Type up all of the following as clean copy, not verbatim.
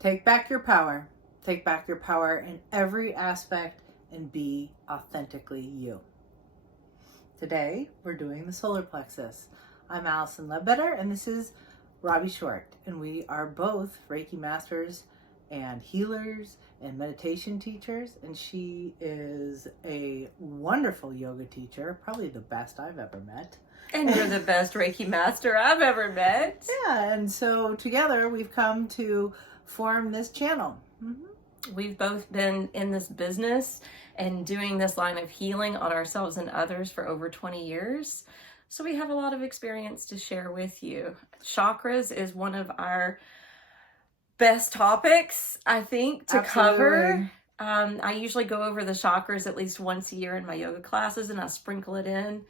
Take back your power. Take back your power in every aspect and be authentically you. Today, we're doing the Solar Plexus. I'm Allison Ledbetter, and this is Robbie Short, and we are both Reiki masters and healers and meditation teachers, and she is a wonderful yoga teacher, probably the best I've ever met. And you're the best Reiki master I've ever met. Yeah, and so together we've come to form this channel. We've both been in this business and doing this line of healing on ourselves and others for over 20 years. So we have a lot of experience to share with you. Chakras is one of our best topics, I think, to cover. I usually go over the chakras at least once a year in my yoga classes, and I sprinkle it in.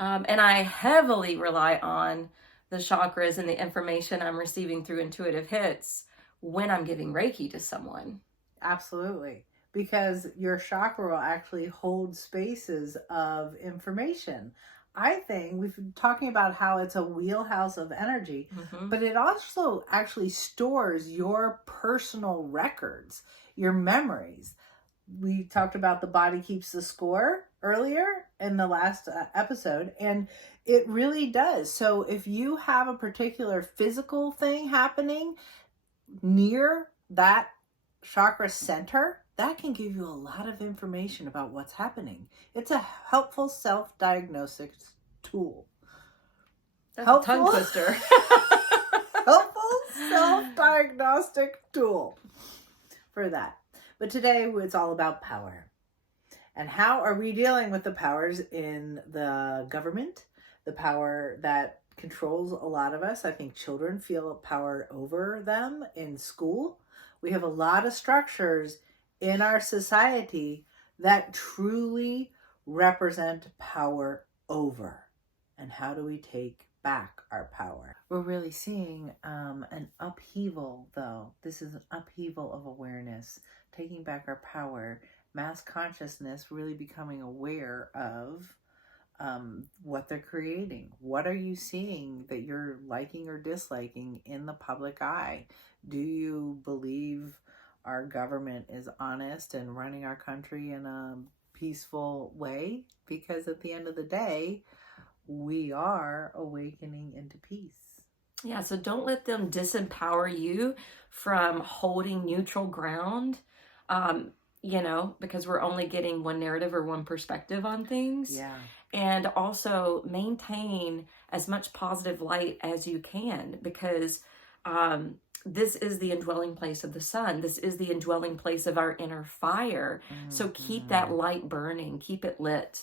And I heavily rely on the chakras and the information I'm receiving through intuitive hits when I'm giving Reiki to someone. Absolutely. Because your chakra will actually hold spaces of information. I think we've been talking about how it's a wheelhouse of energy, but it also actually stores your personal records, your memories. We talked about the body keeps the score earlier in the last episode, and it really does. So if you have a particular physical thing happening near that chakra center, that can give you a lot of information about what's happening. It's a helpful self-diagnostic tool. That's a tongue twister. Helpful self-diagnostic tool for that. But today it's all about power. And how are we dealing with the powers in the government? The power that controls a lot of us. I think children feel power over them in school. We have a lot of structures in our society that truly represent power over. And how do we take back our power? We're really seeing an upheaval, though. This is an upheaval of awareness, taking back our power, mass consciousness, really becoming aware of what they're creating. What are you seeing that you're liking or disliking in the public eye? Do you believe our government is honest and running our country in a peaceful way? Because at the end of the day, we are awakening into peace. Yeah, so don't let them disempower you from holding neutral ground, because we're only getting one narrative or one perspective on things. Yeah. And also maintain as much positive light as you can, because this is the indwelling place of the sun. This is the indwelling place of our inner fire. So keep that light burning, keep it lit.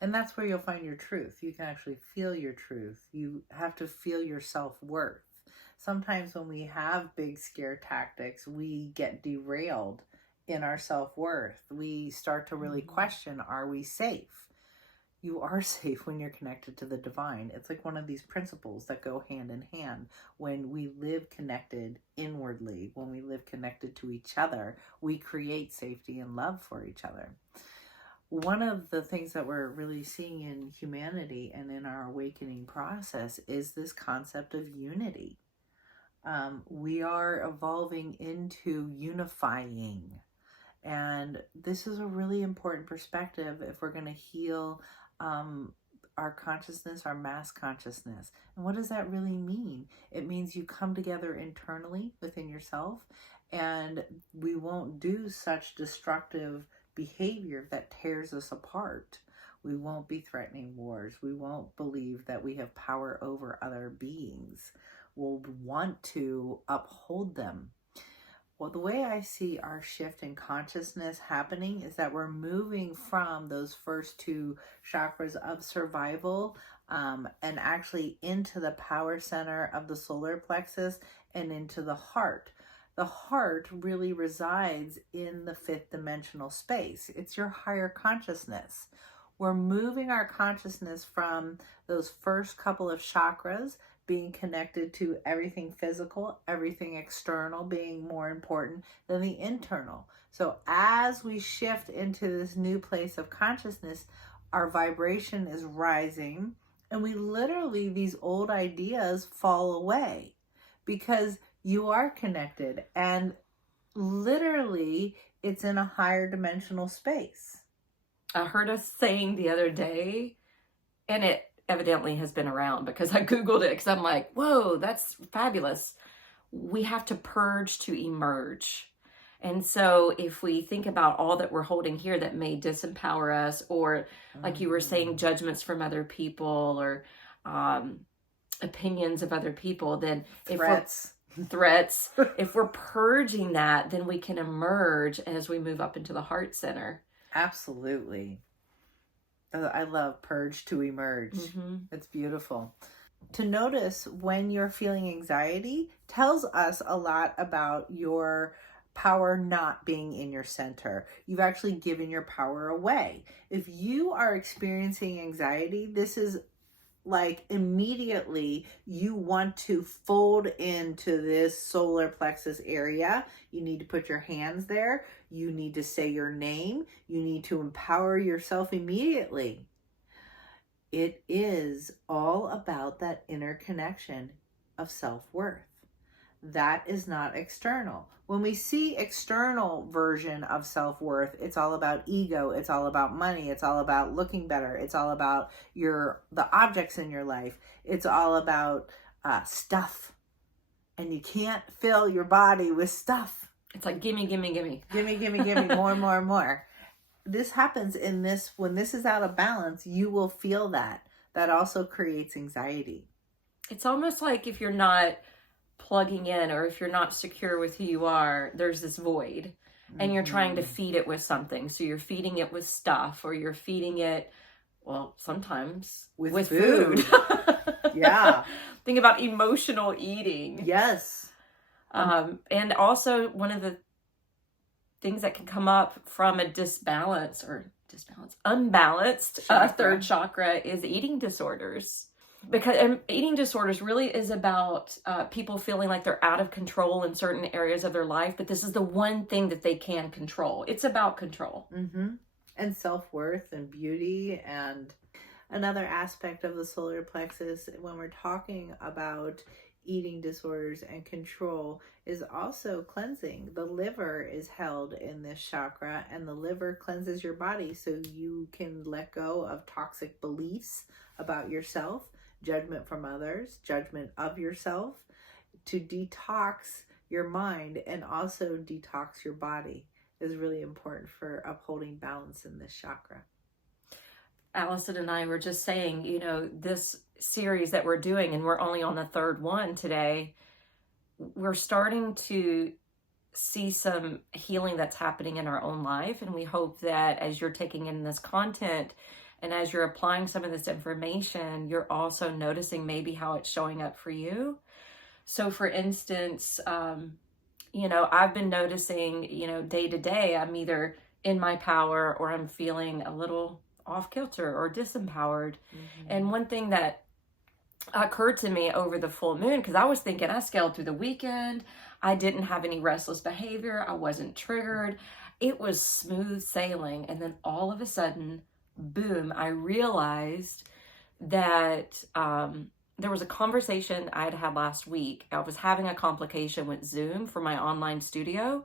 And that's where you'll find your truth. You can actually feel your truth. You have to feel your self-worth. Sometimes when we have big scare tactics, we get derailed in our self-worth. We start to really question, are we safe? You are safe when you're connected to the divine. It's like one of these principles that go hand in hand. When we live connected inwardly, when we live connected to each other, we create safety and love for each other. One of the things that we're really seeing in humanity and in our awakening process is this concept of unity. We are evolving into unifying. And this is a really important perspective if we're going to heal our consciousness, our mass consciousness. And what does that really mean? It means you come together internally within yourself, and we won't do such destructive behavior that tears us apart. We won't be threatening wars. We won't believe that we have power over other beings. We'll want to uphold them. Well, the way I see our shift in consciousness happening is that we're moving from those first two chakras of survival and actually into the power center of the solar plexus and into the heart. The heart really resides in the fifth dimensional space. It's your higher consciousness. We're moving our consciousness from those first couple of chakras, being connected to everything physical, everything external being more important than the internal. So as we shift into this new place of consciousness, our vibration is rising, and we literally, these old ideas fall away because you are connected. And Literally, it's in a higher dimensional space. I heard a saying the other day, and it evidently has been around because I Googled it because I'm like, whoa, that's fabulous. We have to purge to emerge. And so if we think about all that we're holding here that may disempower us, or like you were saying, judgments from other people, or opinions of other people, then threats. If we're purging that, then we can emerge as we move up into the heart center. Absolutely. I love purge to emerge. It's beautiful. To notice when you're feeling anxiety tells us a lot about your power not being in your center. You've actually given your power away. If you are experiencing anxiety, this is like immediately you want to fold into this solar plexus area. You need to put your hands there. You need to say your name. You need to empower yourself immediately. It is all about that inner connection of self-worth. That is not external. When we see external version of self-worth, it's all about ego, it's all about money, it's all about looking better, it's all about the objects in your life, it's all about stuff. And you can't fill your body with stuff. It's like gimme, gimme, gimme. Gimme, gimme, gimme, more, more, more. This happens when this is out of balance, you will feel that. That also creates anxiety. It's almost like if you're not plugging in, or if you're not secure with who you are, there's this void, and you're trying to feed it with something. So you're feeding it with stuff, or you're feeding it, well, sometimes with food. Yeah. Think about emotional eating. Yes. And also one of the things that can come up from a unbalanced third chakra is eating disorders. Because eating disorders really is about people feeling like they're out of control in certain areas of their life, but this is the one thing that they can control. It's about control. And self-worth and beauty. And another aspect of the solar plexus when we're talking about eating disorders and control is also cleansing. The liver is held in this chakra, and the liver cleanses your body so you can let go of toxic beliefs about yourself, judgment from others, judgment of yourself, to detox your mind and also detox your body is really important for upholding balance in this chakra. Allison and I were just saying, this series that we're doing, and we're only on the third one today, we're starting to see some healing that's happening in our own life. And we hope that as you're taking in this content and as you're applying some of this information, you're also noticing maybe how it's showing up for you. So for instance, I've been noticing, day to day, I'm either in my power or I'm feeling a little off kilter or disempowered. And one thing that occurred to me over the full moon, because I was thinking I scaled through the weekend, I didn't have any restless behavior, I wasn't triggered, it was smooth sailing. And then all of a sudden, boom, I realized that there was a conversation I had last week. I was having a complication with Zoom for my online studio.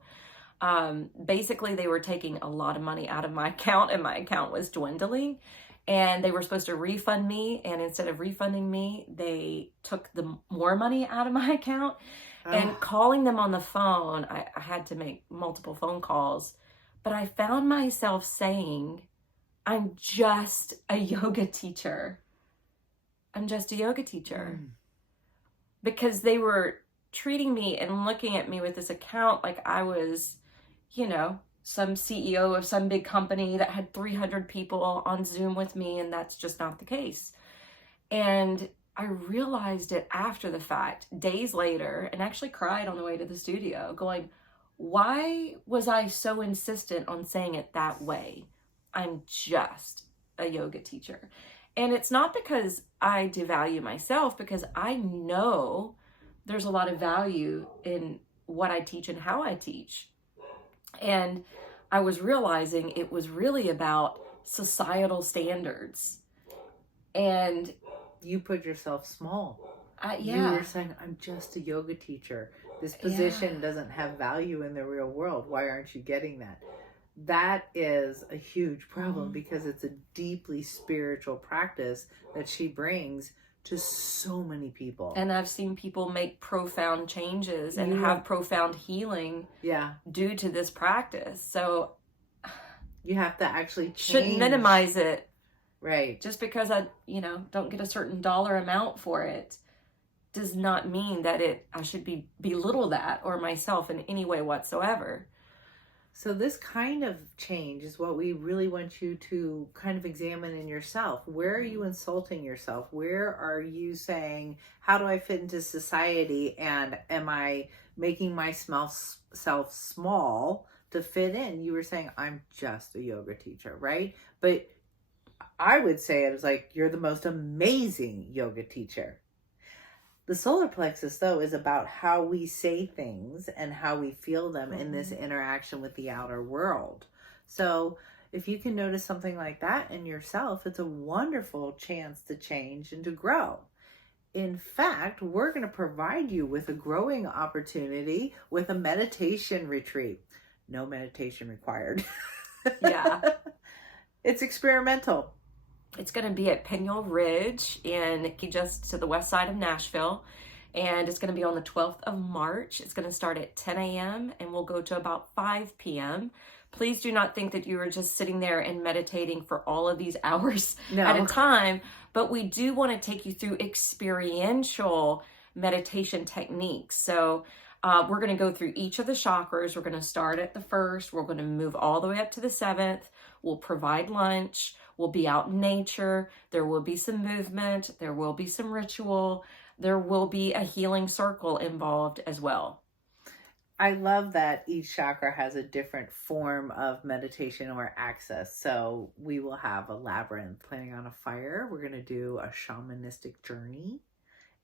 Basically, they were taking a lot of money out of my account, and my account was dwindling, and they were supposed to refund me. And instead of refunding me, they took more money out of my account. And calling them on the phone, I had to make multiple phone calls, but I found myself saying, I'm just a yoga teacher. I'm just a yoga teacher. Because they were treating me and looking at me with this account like I was, some CEO of some big company that had 300 people on Zoom with me, and that's just not the case. And I realized it after the fact, days later, and actually cried on the way to the studio, going, why was I so insistent on saying it that way? I'm just a yoga teacher. And it's not because I devalue myself, because I know there's a lot of value in what I teach and how I teach. And I was realizing it was really about societal standards. And you put yourself small. Yeah. You were saying, I'm just a yoga teacher. This position doesn't have value in the real world. Why aren't you getting that? That is a huge problem because it's a deeply spiritual practice that she brings to so many people. And I've seen people make profound changes and have profound healing due to this practice. So you have to actually change. Shouldn't minimize it. Right. Just because I, don't get a certain dollar amount for it does not mean that I should belittle that or myself in any way whatsoever. So this kind of change is what we really want you to kind of examine in yourself. Where are you insulting yourself? Where are you saying, how do I fit into society? And am I making myself small to fit in? You were saying, I'm just a yoga teacher, right? But I would say it was like, you're the most amazing yoga teacher. The solar plexus, though, is about how we say things and how we feel them in this interaction with the outer world. So if you can notice something like that in yourself, it's a wonderful chance to change and to grow. In fact, we're going to provide you with a growing opportunity with a meditation retreat. No meditation required. Yeah. It's experimental. It's going to be at Pineal Ridge just to the west side of Nashville. And it's going to be on the 12th of March. It's going to start at 10 a.m. and we'll go to about 5 p.m. Please do not think that you are just sitting there and meditating for all of these hours at a time. But we do want to take you through experiential meditation techniques. So we're going to go through each of the chakras. We're going to start at the first. We're going to move all the way up to the 7th. We'll provide lunch. We'll be out in nature. There will be some movement. There will be some ritual. There will be a healing circle involved as well. I love that each chakra has a different form of meditation or access. So we will have a labyrinth planning on a fire. We're going to do a shamanistic journey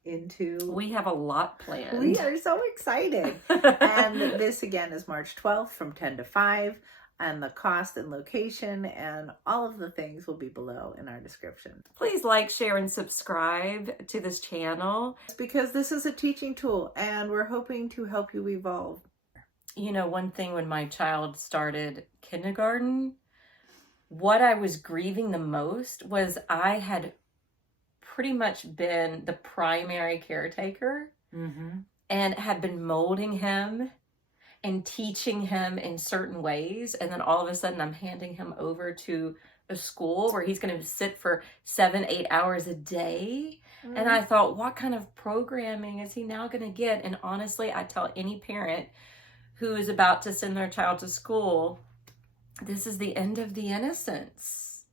into... We have a lot planned. We are so excited. And this again is March 12th from 10 to 5. And the cost and location and all of the things will be below in our description. Please like, share, and subscribe to this channel. Because this is a teaching tool and we're hoping to help you evolve. One thing when my child started kindergarten, what I was grieving the most was I had pretty much been the primary caretaker and had been molding him and teaching him in certain ways. And then all of a sudden I'm handing him over to a school where he's going to sit for 7-8 hours a day. And I thought, what kind of programming is he now going to get? And honestly, I tell any parent who is about to send their child to school, this is the end of the innocence.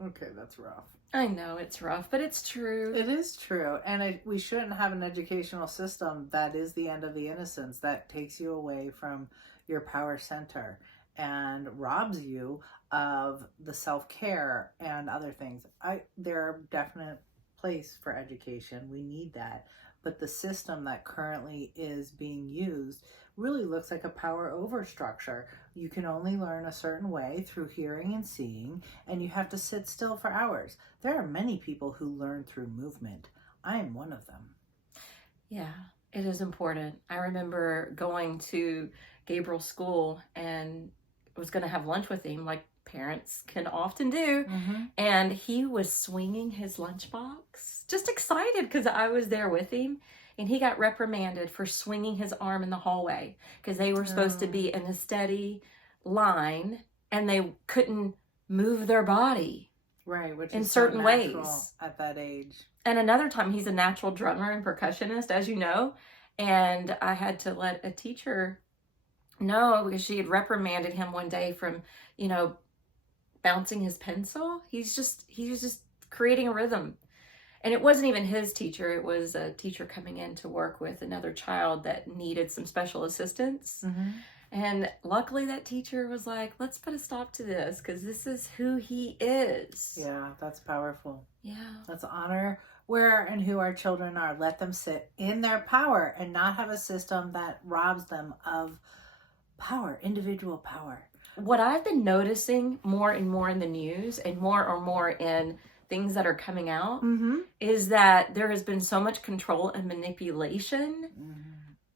Okay, that's rough. I know it's rough, but it's true. It is true. And we shouldn't have an educational system that is the end of the innocence, that takes you away from your power center and robs you of the self-care and other things. There are definite place for education. We need that. But the system that currently is being used really looks like a power over structure. You can only learn a certain way through hearing and seeing, and you have to sit still for hours. There are many people who learn through movement. I am one of them. Yeah, it is important. I remember going to Gabriel's school and was going to have lunch with him, like parents can often do. And he was swinging his lunchbox, just excited because I was there with him. And he got reprimanded for swinging his arm in the hallway because they were supposed to be in a steady line and they couldn't move their body. Right, which in is certain so natural ways at that age. And another time, he's a natural drummer and percussionist, as you know. And I had to let a teacher know because she had reprimanded him one day from, bouncing his pencil. He was just creating a rhythm. And it wasn't even his teacher. It was a teacher coming in to work with another child that needed some special assistance. And luckily that teacher was like, let's put a stop to this because this is who he is. Yeah, that's powerful. Yeah. Let's honor where and who our children are. Let them sit in their power and not have a system that robs them of power, individual power. What I've been noticing more and more in the news and more in things that are coming out is that there has been so much control and manipulation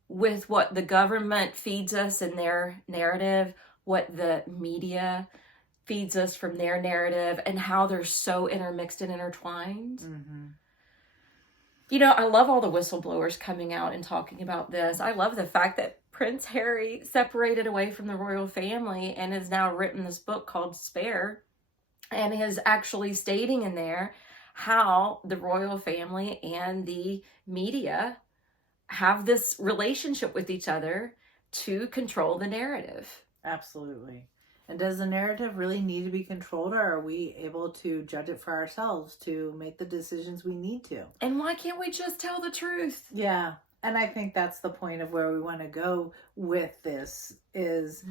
with what the government feeds us in their narrative, what the media feeds us from their narrative, and how they're so intermixed and intertwined. Mm-hmm. You know, I love all the whistleblowers coming out and talking about this. I love the fact that Prince Harry separated away from the royal family and has now written this book called Spare, and is actually stating in there how the royal family and the media have this relationship with each other to control the narrative. Absolutely. And does the narrative really need to be controlled, or are we able to judge it for ourselves to make the decisions we need to? And why can't we just tell the truth? Yeah. And I think that's the point of where we want to go with this is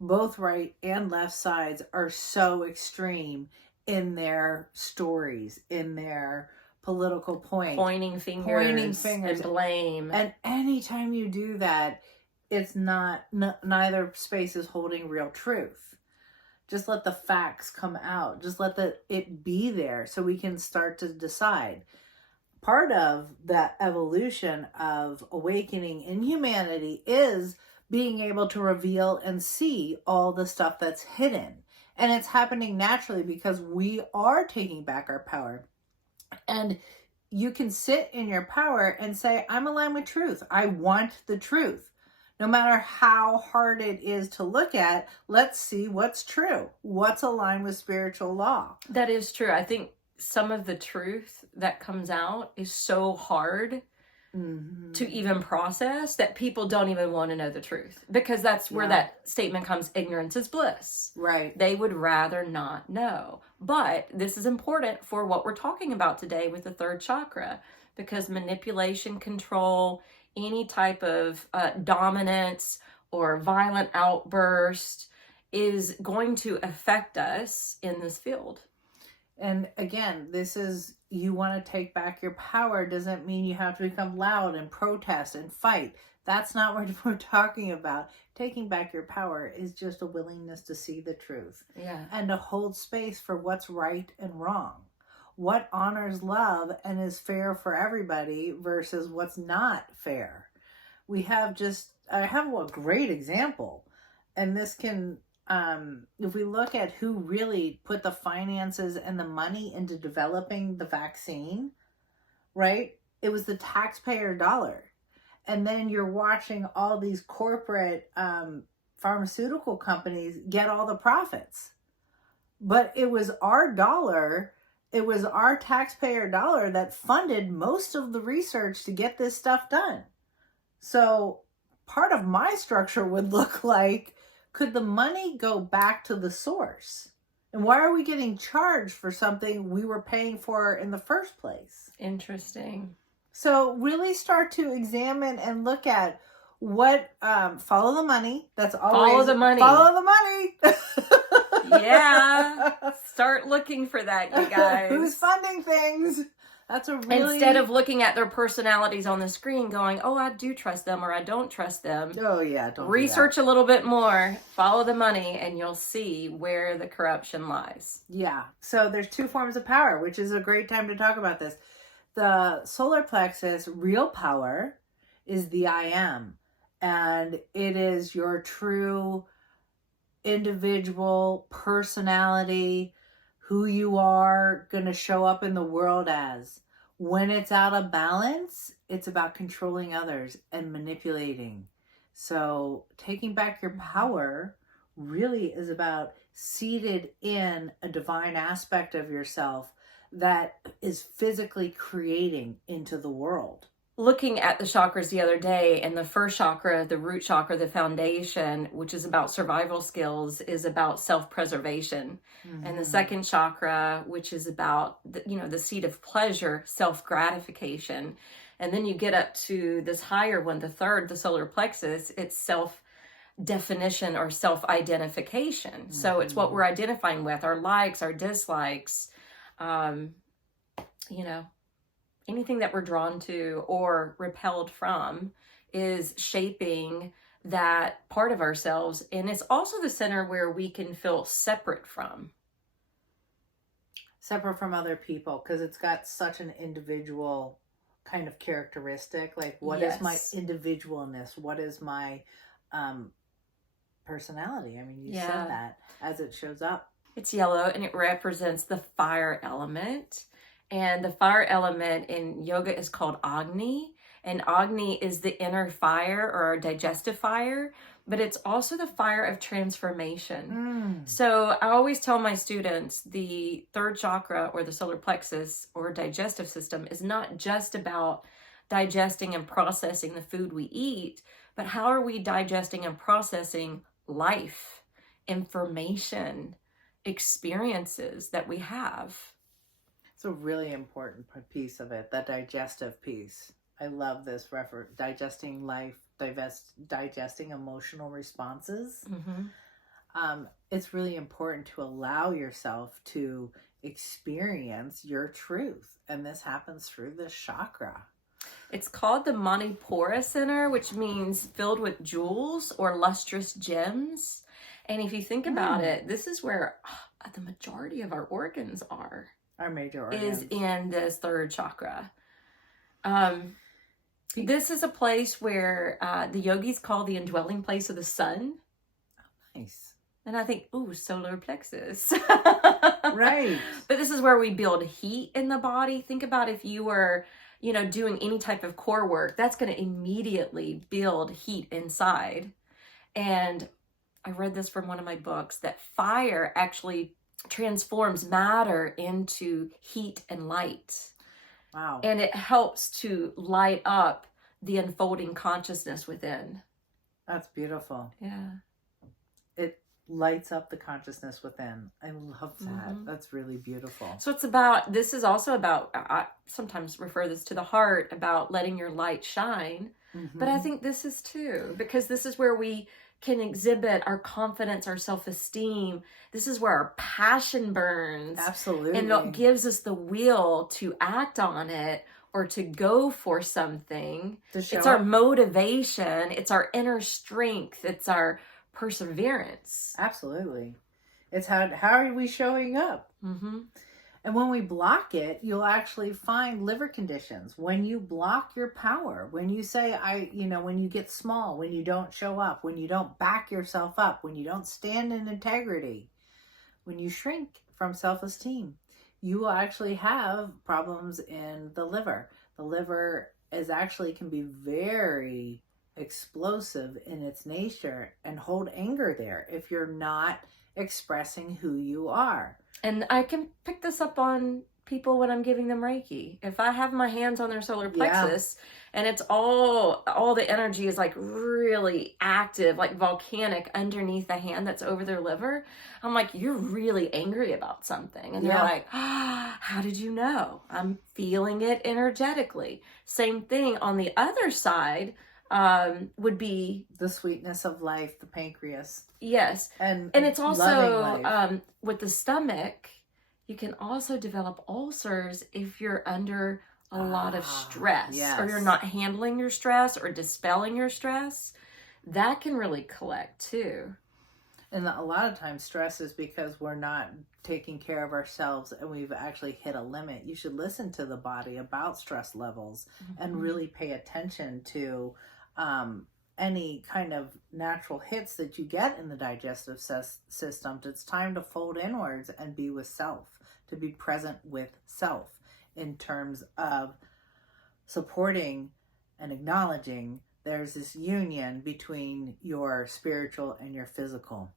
both right and left sides are so extreme in their stories, in their political point. Pointing fingers and blame. And anytime you do that, it's neither space is holding real truth. Just let the facts come out. Just let it be there so we can start to decide. Part of the evolution of awakening in humanity is being able to reveal and see all the stuff that's hidden. And it's happening naturally because we are taking back our power. And you can sit in your power and say, I'm aligned with truth. I want the truth. No matter how hard it is to look at, let's see what's true. What's aligned with spiritual law. That is true. I think some of the truth that comes out is so hard to even process that people don't even want to know the truth, because that's where that statement comes, ignorance is bliss. Right. They would rather not know. But this is important for what we're talking about today with the third chakra, because manipulation, control, any type of dominance or violent outburst is going to affect us in this field. And again, this is, you want to take back your power doesn't mean you have to become loud and protest and fight. That's not what we're talking about. Taking back your power is just a willingness to see the truth. Yeah. And to hold space for what's right and wrong. What honors love and is fair for everybody versus what's not fair. I have a great example. And this can, if we look at who really put the finances and the money into developing the vaccine, right? It was the taxpayer dollar. And then you're watching all these corporate pharmaceutical companies get all the profits. But it was our dollar, it was our taxpayer dollar that funded most of the research to get this stuff done. So part of my structure would look like, could the money go back to the source? And why are we getting charged for something we were paying for in the first place? Interesting. So really start to examine and look at what, follow the money. That's always Follow the money. Follow the money. Yeah. Start looking for that, you guys. Who's funding things? That's a really... Instead of looking at their personalities on the screen going, oh, I do trust them or I don't trust them. Oh, yeah. Don't research a little bit more, follow the money, and you'll see where the corruption lies. Yeah. So there's two forms of power, which is a great time to talk about this. The solar plexus, real power, is the I am. And it is your true individual personality, who you are going to show up in the world as. When it's out of balance, it's about controlling others and manipulating. So taking back your power really is about seated in a divine aspect of yourself that is physically creating into the world. Looking at the chakras the other day, and the first chakra, the root chakra, the foundation, which is about survival skills, is about self-preservation. Mm-hmm. And the second chakra, which is about the seat of pleasure, self-gratification. And then you get up to this higher one, the third, the solar plexus, it's self-definition or self-identification. Mm-hmm. So it's what we're identifying with, our likes, our dislikes, anything that we're drawn to or repelled from is shaping that part of ourselves. And it's also the center where we can feel separate from. Separate from other people, because it's got such an individual kind of characteristic? Like, what is my Yes. individualness? What is my personality? I mean, you Yeah. said that as it shows up. It's yellow and it represents the fire element. And the fire element in yoga is called Agni. And Agni is the inner fire or our digestive fire, but it's also the fire of transformation. So I always tell my students the third chakra or the solar plexus or digestive system is not just about digesting and processing the food we eat, but how are we digesting and processing life, information, experiences that we have. It's a really important piece of it, the digestive piece. I love this reference, digesting life, digesting emotional responses. It's really important to allow yourself to experience your truth. And this happens through this chakra. It's called the Manipura Center, which means filled with jewels or lustrous gems. And if you think about it, this is where the majority of our organs are. Our major organs. Is in this third chakra. This is a place where the yogis call the indwelling place of the sun. Nice. And I think, ooh, solar plexus. Right. But this is where we build heat in the body. Think about if you were, doing any type of core work, that's going to immediately build heat inside. And I read this from one of my books, that fire actually transforms matter into heat and light. Wow. And it helps to light up the unfolding consciousness within. That's beautiful. Yeah. It lights up the consciousness within. I love that. That's really beautiful. So this is also about, I sometimes refer this to the heart, about letting your light shine. But I think this is too, because this is where we can exhibit our confidence, our self-esteem. This is where our passion burns. Absolutely. And what gives us the will to act on it or to go for something. It's our motivation. It's our inner strength. It's our perseverance. Absolutely. It's how are we showing up? And when we block it, you'll actually find liver conditions. When you block your power, when you say, when you get small, when you don't show up, when you don't back yourself up, when you don't stand in integrity, when you shrink from self-esteem, you will actually have problems in the liver. The liver can be very explosive in its nature and hold anger there if you're not expressing who you are. And I can pick this up on people when I'm giving them Reiki. If I have my hands on their solar plexus and it's all the energy is like really active, like volcanic underneath the hand that's over their liver, I'm like, you're really angry about something. And they're like, how did you know? I'm feeling it energetically. Same thing on the other side would be the sweetness of life, the pancreas. Yes. And it's also with the stomach, you can also develop ulcers if you're under a lot of stress or you're not handling your stress or dispelling your stress. That can really collect too. And a lot of times stress is because we're not taking care of ourselves and we've actually hit a limit. You should listen to the body about stress levels and really pay attention to any kind of natural hits that you get in the digestive system. It's time to fold inwards and be with self, to be present with self in terms of supporting and acknowledging there's this union between your spiritual and your physical.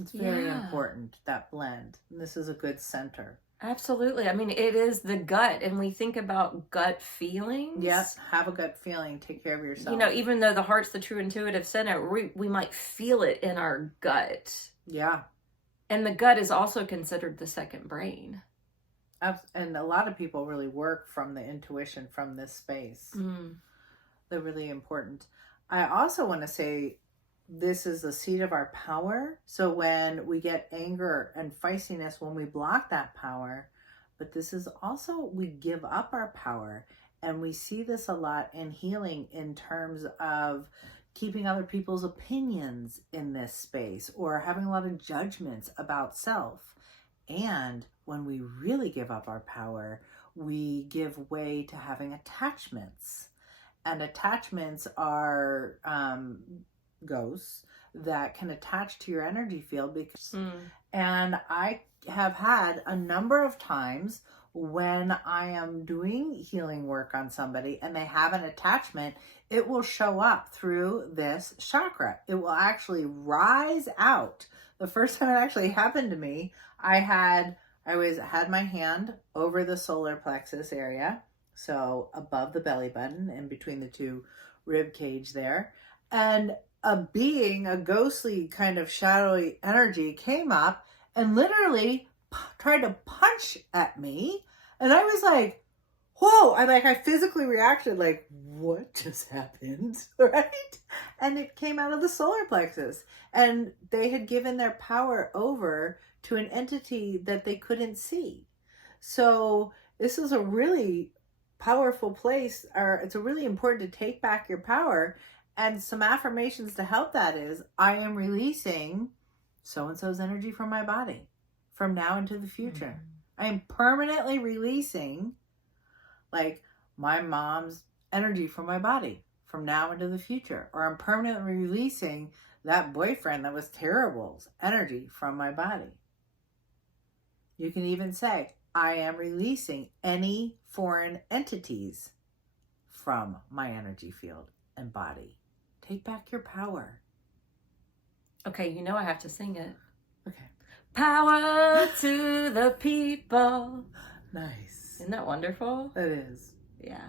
It's very important, that blend. And this is a good center. Absolutely. I mean, it is the gut, and we think about gut feelings. Yes, have a gut feeling. Take care of yourself. Even though the heart's the true intuitive center, we might feel it in our gut. Yeah. And the gut is also considered the second brain. And a lot of people really work from the intuition from this space. They're really important. I also want to say this is the seat of our power. So when we get anger and feistiness, when we block that power, but this is also, we give up our power. And we see this a lot in healing in terms of keeping other people's opinions in this space or having a lot of judgments about self. And when we really give up our power, we give way to having attachments. And attachments are ghosts that can attach to your energy field. And I have had a number of times when I am doing healing work on somebody and they have an attachment, it will show up through this chakra. It will actually rise out. The first time it actually happened to me, I had my hand over the solar plexus area, so above the belly button and between the two rib cage there, and a being, a ghostly kind of shadowy energy came up and literally tried to punch at me. And I was like, whoa, I physically reacted like, what just happened, right? And it came out of the solar plexus. And they had given their power over to an entity that they couldn't see. So this is a really powerful place, or it's a really important to take back your power. And some affirmations to help that is, I am releasing so-and-so's energy from my body from now into the future. I am permanently releasing like my mom's energy from my body from now into the future. Or I'm permanently releasing that boyfriend that was terrible's energy from my body. You can even say, I am releasing any foreign entities from my energy field and body. Take back your power. Okay, you know I have to sing it. Okay. Power to the people. Nice. Isn't that wonderful? It is. Yeah.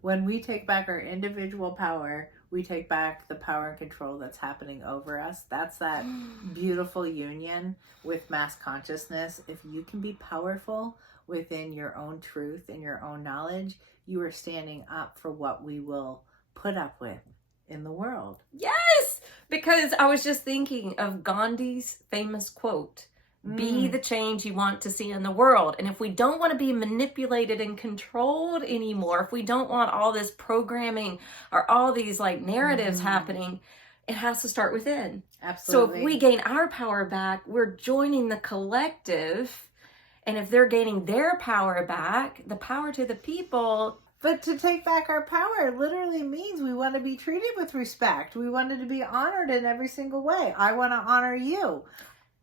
When we take back our individual power, we take back the power and control that's happening over us. That's that beautiful union with mass consciousness. If you can be powerful within your own truth and your own knowledge, you are standing up for what we will put up with in the world. Yes! Because I was just thinking of Gandhi's famous quote, be the change you want to see in the world. And if we don't want to be manipulated and controlled anymore, if we don't want all this programming or all these like narratives happening, it has to start within. Absolutely. So if we gain our power back, we're joining the collective. And if they're gaining their power back, the power to the people. But to take back our power literally means we want to be treated with respect. We wanted to be honored in every single way. I want to honor you.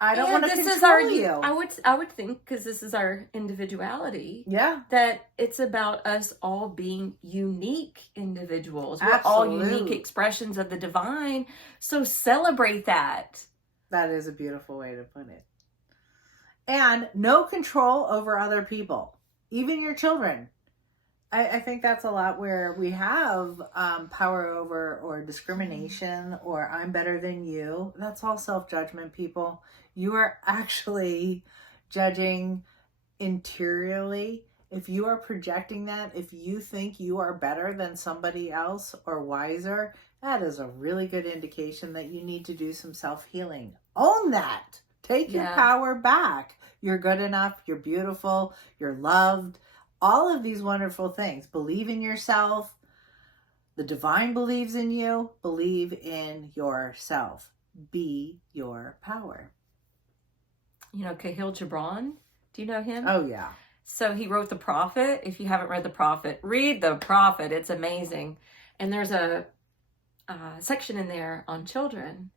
I don't want to control you. I would think, because this is our individuality, yeah, that it's about us all being unique individuals. We're Absolutely. all unique expressions of the divine. So celebrate that. That is a beautiful way to put it. And no control over other people, even your children. I think that's a lot where we have power over, or discrimination, or I'm better than you. That's all self-judgment, people. You are actually judging interiorly. If you are projecting that, if you think you are better than somebody else or wiser, that is a really good indication that you need to do some self-healing. Own that. Take your power back. You're good enough. You're beautiful. You're loved. All of these wonderful things. Believe in yourself. The divine believes in you. Believe in yourself. Be your power. You know, Kahlil Gibran, do you know him? Oh, yeah. So he wrote The Prophet. If you haven't read The Prophet, read The Prophet. It's amazing. And there's a section in there on children.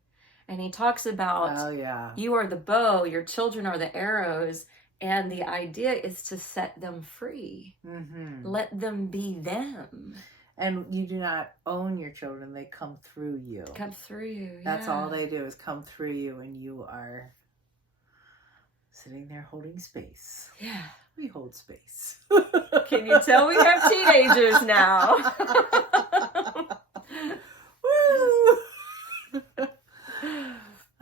And he talks about, you are the bow, your children are the arrows. And the idea is to set them free. Mm-hmm. Let them be them. And you do not own your children. They come through you. Come through you. That's all they do, is come through you. And you are sitting there holding space. Yeah. We hold space. Can you tell we have teenagers now? Woo!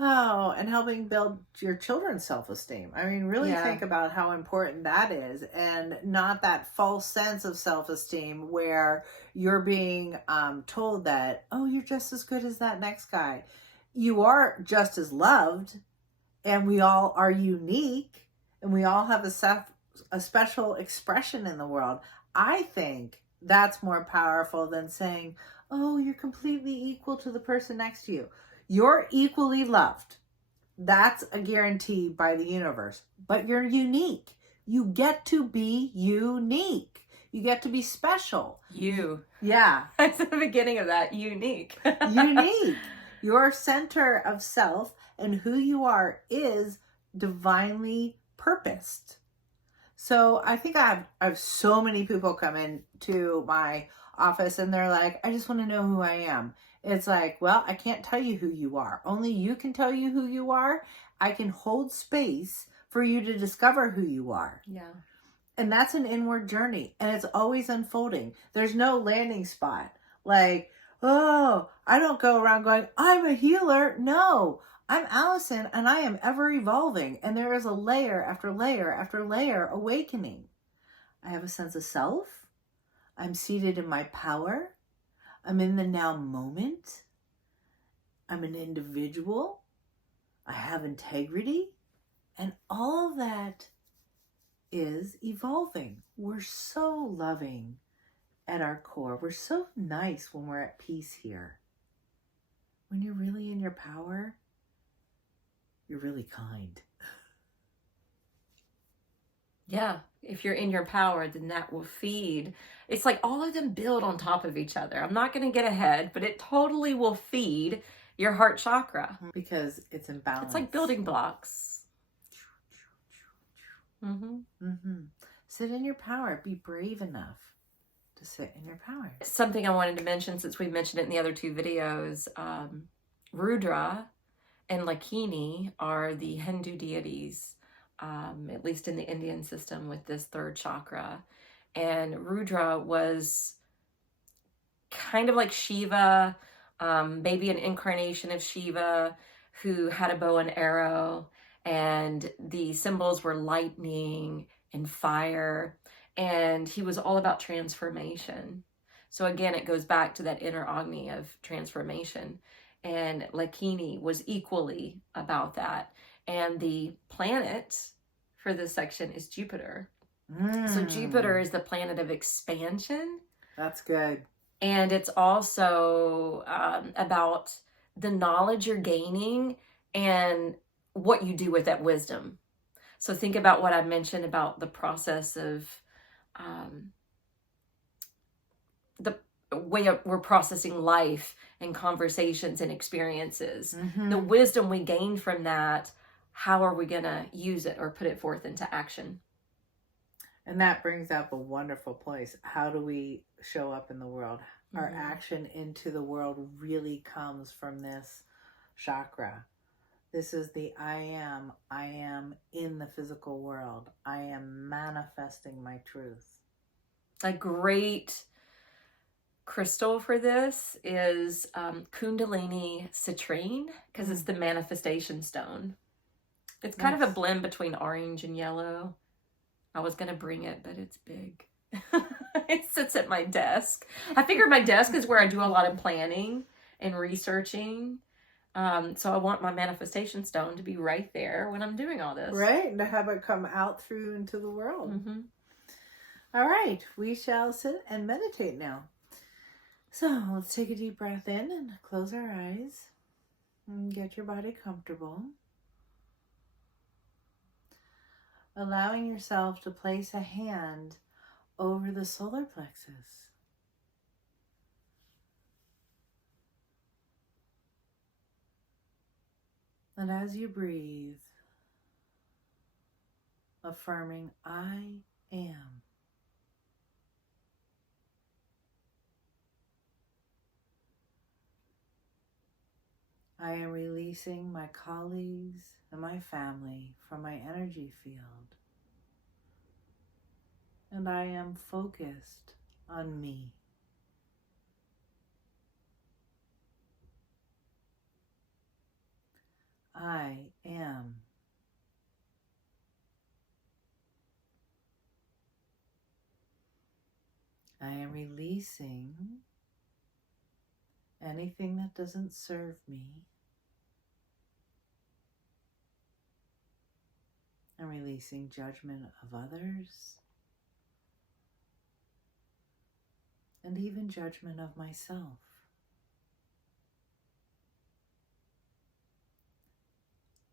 Oh, and helping build your children's self-esteem. I mean, really think about how important that is, and not that false sense of self-esteem where you're being told that, oh, you're just as good as that next guy. You are just as loved, and we all are unique, and we all have a special expression in the world. I think that's more powerful than saying, oh, you're completely equal to the person next to you. You're equally loved. That's a guarantee by the universe. But you're unique. You get to be unique. You get to be special. You. Yeah. That's the beginning of that. Unique. Unique. Your center of self and who you are is divinely purposed. So I think I have so many people come into my office and they're like, I just want to know who I am. It's like, well, I can't tell you who you are. Only you can tell you who you are. I can hold space for you to discover who you are. Yeah. And that's an inward journey. And it's always unfolding. There's no landing spot. Like, oh, I don't go around going, I'm a healer. No, I'm Allison and I am ever evolving. And there is a layer after layer after layer awakening. I have a sense of self. I'm seated in my power. I'm in the now moment. I'm an individual. I have integrity. And all of that is evolving. We're so loving at our core. We're so nice when we're at peace here. When you're really in your power, you're really kind. Yeah. If you're in your power, then that will feed. It's like all of them build on top of each other. I'm not going to get ahead, but it totally will feed your heart chakra. Because it's in balance. It's like building blocks. Sit in your power. Be brave enough to sit in your power. Something I wanted to mention, since we mentioned it in the other two videos, Rudra and Lakini are the Hindu deities, at least in the Indian system with this third chakra. And Rudra was kind of like Shiva, maybe an incarnation of Shiva, who had a bow and arrow, and the symbols were lightning and fire, and he was all about transformation. So again, it goes back to that inner Agni of transformation, and Lakini was equally about that. And the planet for this section is Jupiter. So Jupiter is the planet of expansion. That's good. And it's also about the knowledge you're gaining and what you do with that wisdom. So think about what I mentioned about the process of the way we're processing life and conversations and experiences. The wisdom we gain from that, how are we going to use it or put it forth into action? And that brings up a wonderful place. How do we show up in the world? Our action into the world really comes from this chakra. This is the I am in the physical world. I am manifesting my truth. A great crystal for this is Kundalini citrine, because it's the manifestation stone. It's kind of a blend between orange and yellow. I was going to bring it, but it's big. It sits at my desk. I figure my desk is where I do a lot of planning and researching. So I want my manifestation stone to be right there when I'm doing all this. Right, and to have it come out through into the world. All right, we shall sit and meditate now. So let's take a deep breath in and close our eyes and get your body comfortable. Allowing yourself to place a hand over the solar plexus. And as you breathe, affirming, I am. I am releasing my colleagues and my family from my energy field. And I am focused on me. I am. I am releasing anything that doesn't serve me. I'm releasing judgment of others and even judgment of myself.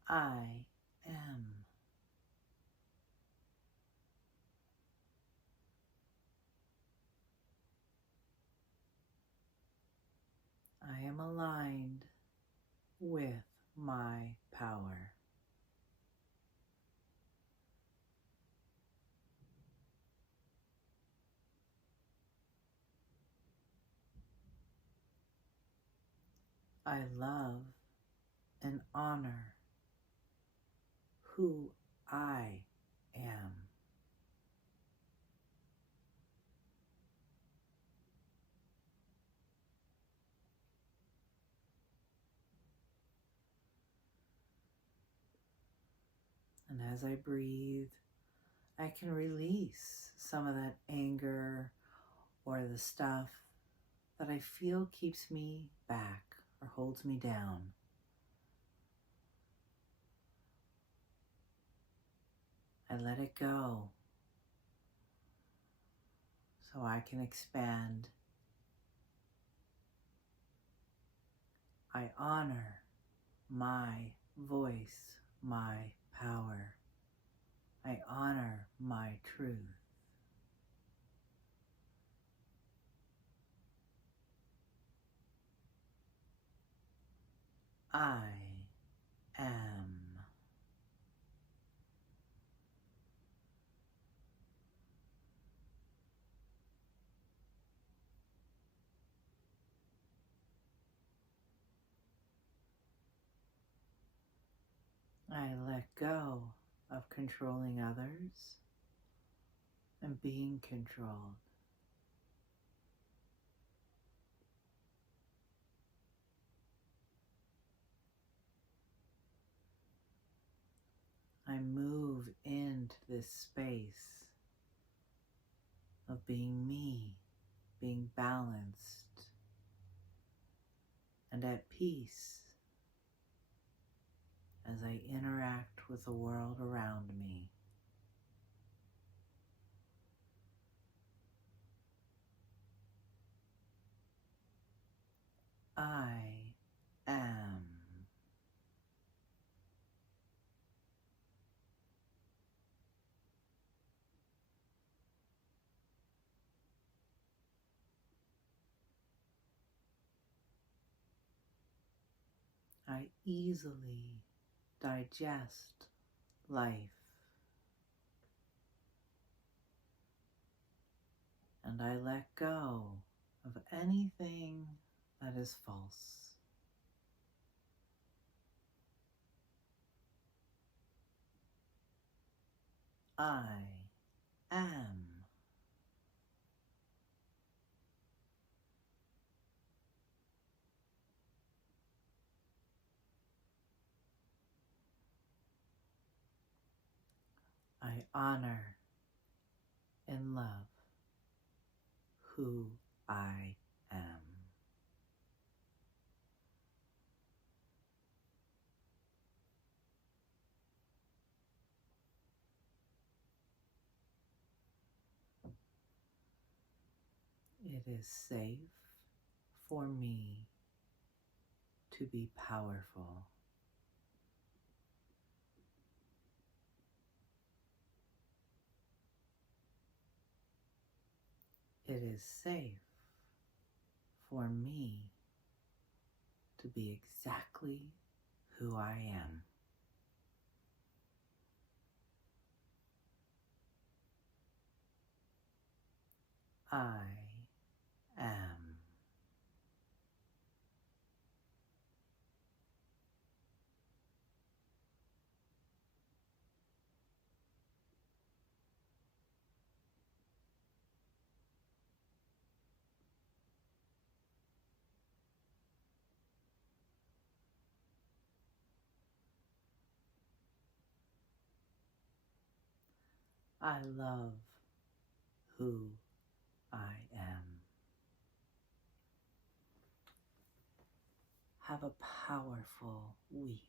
I am. with my power. I love and honor who I am. And as I breathe, I can release some of that anger or the stuff that I feel keeps me back or holds me down. I let it go so I can expand. I honor my voice, my power. I honor my truth. I am. I let go of controlling others and being controlled. I move into this space of being me, being balanced and at peace as I interact with the world around me. I am. I easily digest life, and I let go of anything that is false. I am. I honor and love who I am. It is safe for me to be powerful. It is safe for me to be exactly who I am. I am. I love who I am. Have a powerful week.